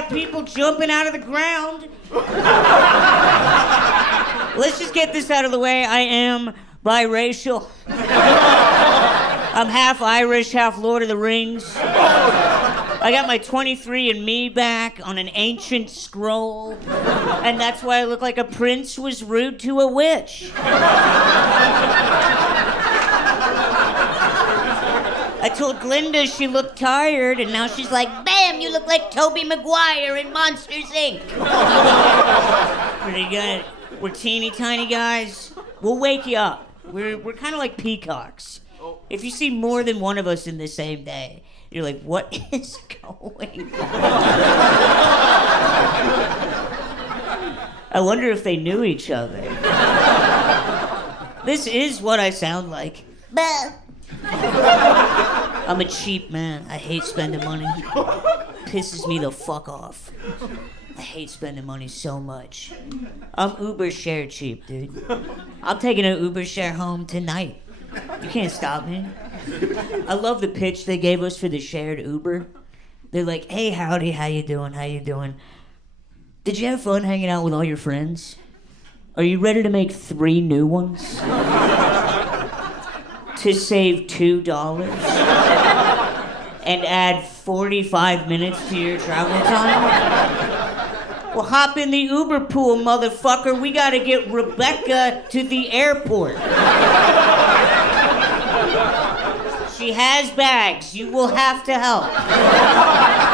got people jumping out of the ground. Let's just get this out of the way. I am biracial. I'm half Irish, half Lord of the Rings. I got my 23andMe back on an ancient scroll, and that's why I look like a prince was rude to a witch. I told Glinda she looked tired, and now she's like, bam, you look like Tobey Maguire in Monsters, Inc. Pretty good. We're teeny tiny guys. We'll wake you up. We're kind of like peacocks. If you see more than one of us in the same day, you're like, what is going on? I wonder if they knew each other. This is what I sound like. I'm a cheap man. I hate spending money. Pisses me the fuck off. I hate spending money so much. I'm Uber share cheap, dude. I'm taking an Uber share home tonight. You can't stop me. I love the pitch they gave us for the shared Uber. They're like, hey, howdy, how you doing? Did you have fun hanging out with all your friends? Are you ready to make 3 new ones? To save $2 and add 45 minutes to your travel time? Well, hop in the Uber pool, motherfucker. We gotta get Rebecca to the airport. She has bags. You will have to help.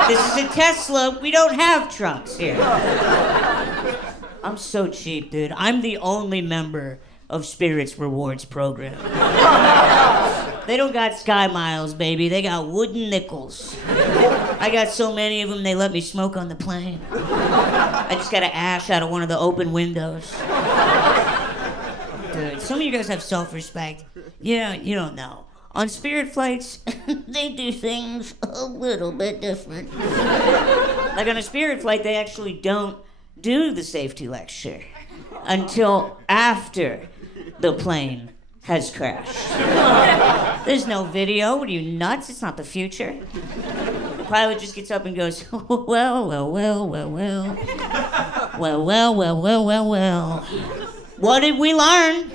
This is a Tesla. We don't have trucks here. I'm so cheap, dude. I'm the only member of Spirit's rewards program. They don't got Sky Miles, baby. They got wooden nickels. I got so many of them, they let me smoke on the plane. I just got an ash out of one of the open windows. Dude, some of you guys have self-respect. Yeah, you don't know. On Spirit flights, they do things a little bit different. Like on a Spirit flight, they actually don't do the safety lecture until after the plane has crashed. There's no video. What are you, nuts? It's not the future. The pilot just gets up and goes, well. What did we learn?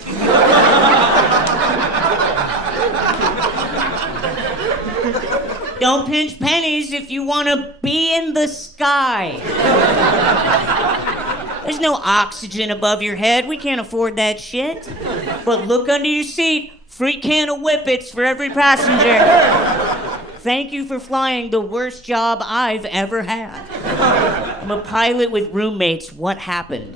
Don't pinch pennies if you want to be in the sky. There's no oxygen above your head. We can't afford that shit. But look under your seat. Free can of Whippets for every passenger. Thank you for flying the worst job I've ever had. I'm a pilot with roommates. What happened?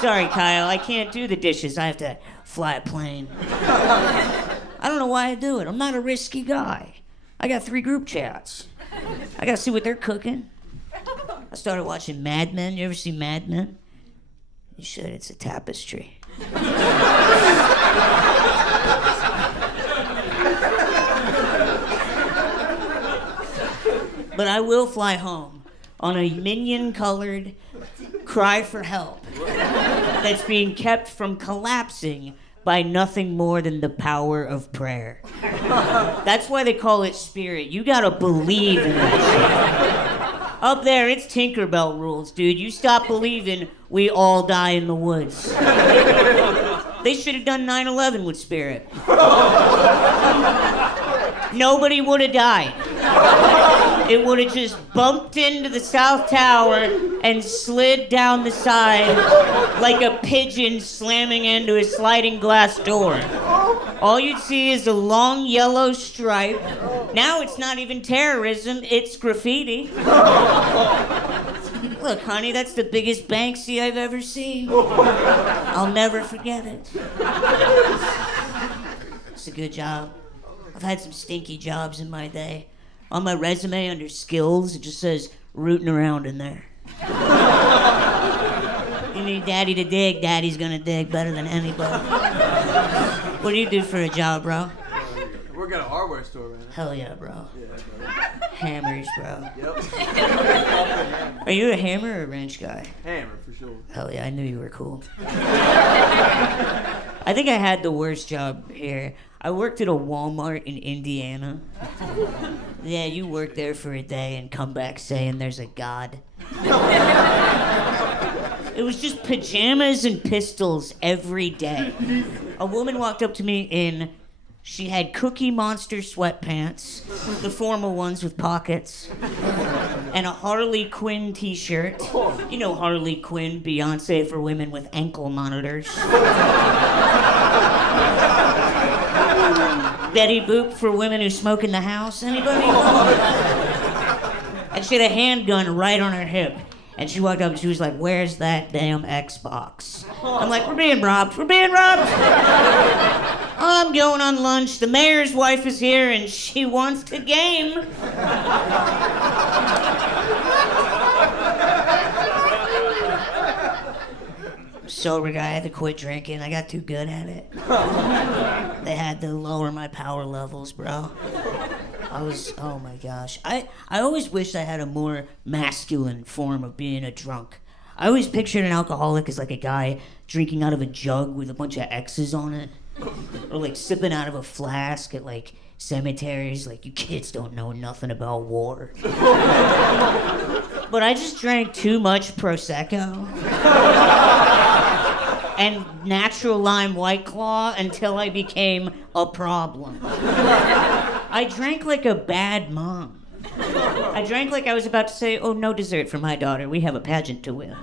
Sorry, Kyle. I can't do the dishes. I have to fly a plane. I don't know why I do it. I'm not a risky guy. I got 3 group chats. I gotta see what they're cooking. I started watching Mad Men. You ever see Mad Men? You should. It's a tapestry. But I will fly home on a minion-colored cry for help that's being kept from collapsing by nothing more than the power of prayer. That's why they call it Spirit. You gotta believe in that shit. Up there, it's Tinkerbell rules, dude. You stop believing, we all die in the woods. They should have done 9/11 with Spirit. Nobody would have died. It would have just bumped into the South Tower and slid down the side like a pigeon slamming into a sliding glass door. All you'd see is a long yellow stripe. Now it's not even terrorism, it's graffiti. Look, honey, that's the biggest Banksy I've ever seen. I'll never forget it. It's a good job. I've had some stinky jobs in my day. On my resume under skills, it just says rooting around in there. You need daddy to dig, daddy's gonna dig better than anybody. What do you do for a job, bro? I work at a hardware store right now. Hell yeah, bro. Yeah, bro. Hammers, bro. Yep. Are you a hammer or a wrench guy? Hammer, for sure. Hell yeah, I knew you were cool. I think I had the worst job here. I worked at a Walmart in Indiana. Yeah, you work there for a day and come back saying there's a God. It was just pajamas and pistols every day. A woman walked up to me she had Cookie Monster sweatpants, the formal ones with pockets, and a Harley Quinn t-shirt. You know Harley Quinn, Beyonce for women with ankle monitors. Betty Boop for women who smoke in the house. Anybody? And she had a handgun right on her hip. And she walked up and she was like, "Where's that damn Xbox?" I'm like, "We're being robbed. We're being robbed." I'm going on lunch. The mayor's wife is here and she wants to game. Sober guy, I had to quit drinking. I got too good at it. They had to lower my power levels, bro. Oh my gosh. I always wished I had a more masculine form of being a drunk. I always pictured an alcoholic as like a guy drinking out of a jug with a bunch of X's on it. Or like sipping out of a flask at like cemeteries. Like, you kids don't know nothing about war. But I just drank too much Prosecco. And natural lime White Claw until I became a problem. I drank like a bad mom. I drank like I was about to say, "Oh, no dessert for my daughter. We have a pageant to win."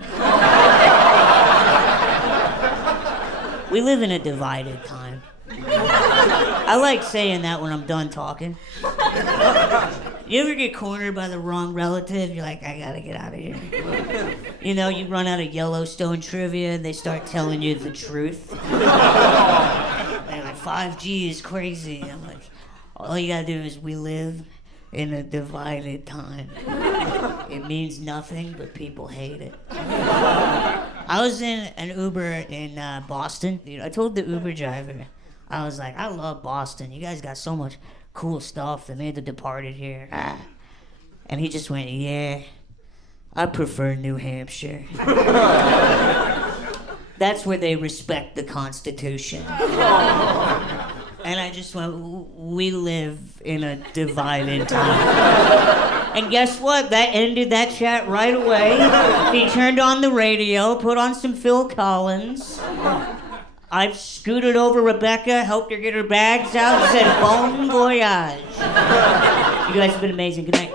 We live in a divided time. I like saying that when I'm done talking. You ever get cornered by the wrong relative? You're like, "I gotta get out of here." You know, you run out of Yellowstone trivia and they start telling you the truth. They're like, 5G is crazy. I'm like, all you gotta do is we live in a divided time. It means nothing, but people hate it. I was in an Uber in Boston. Dude, I told the Uber driver, I was like, "I love Boston. You guys got so much cool stuff. They made The Departed here." And he just went, "Yeah, I prefer New Hampshire." That's where they respect the Constitution. And I just went, "We live in a divided time." And guess what? That ended that chat right away. He turned on the radio, put on some Phil Collins. I scooted over Rebecca, helped her get her bags out, and said, "Bon voyage." You guys have been amazing. Good night.